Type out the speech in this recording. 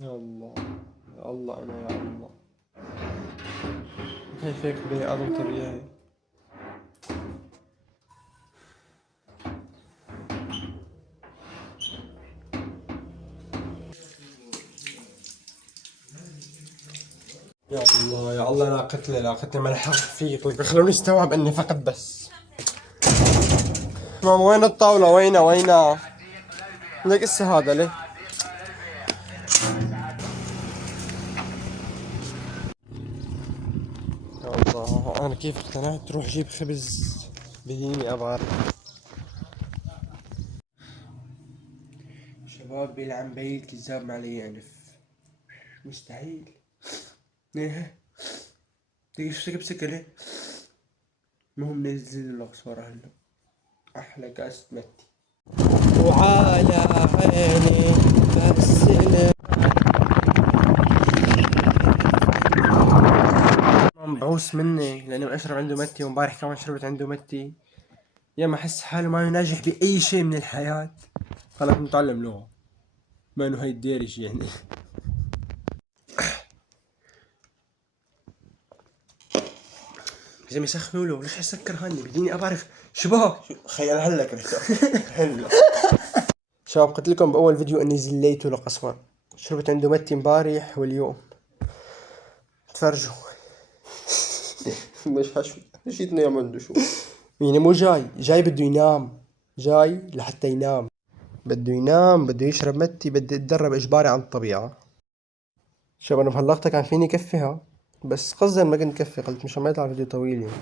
يا الله، يا الله، أنا يا الله. كيف هيك بني آدم طبيعي؟ يا الله يا الله، لا قتلي ما الحق فيك، لك خلوني استوعب اني فقط بس. ماما وين الطاولة؟ وينها؟ ليك اسا هذا ليه؟ يا الله، انا كيف اقتنعت تروح جيب خبز بديني ابغى. شباب بيلعن بيل كذاب ما عليه يعنف. مستحيل. ايه تيجي تشتري بسكة. المهم نزل لك صورة هلا. احلى كاسة متي. وعلى عيني بس بعوس مني لاني اشرب عنده متي، وامبارح كمان شربت عنده متي. يا ما احس حالي ما ناجح باي شيء من الحياة. خلاص نتعلم لغة، ما انه هي الديرج يعني. زي ما يسخنوا له، ليش حسكر هاني بديني ابعرف شباب. خيال هلا كرهته. هلا شباب قلت لكم باول فيديو اني زليته لقصوان. شربت عنده متي امبارح واليوم. تفرجوا. مش حشو مشيتنا يا عنده شو. يعني مو جاي بده ينام. جاي لحتى ينام. بده ينام، بده يشرب متي، بده يتدرب اجباري عن الطبيعة. شباب انا بهاللقطة كان فيني كفيها، بس قصدا ما كنت كفي، قلت مش ما يطلع فيديو طويل يعني.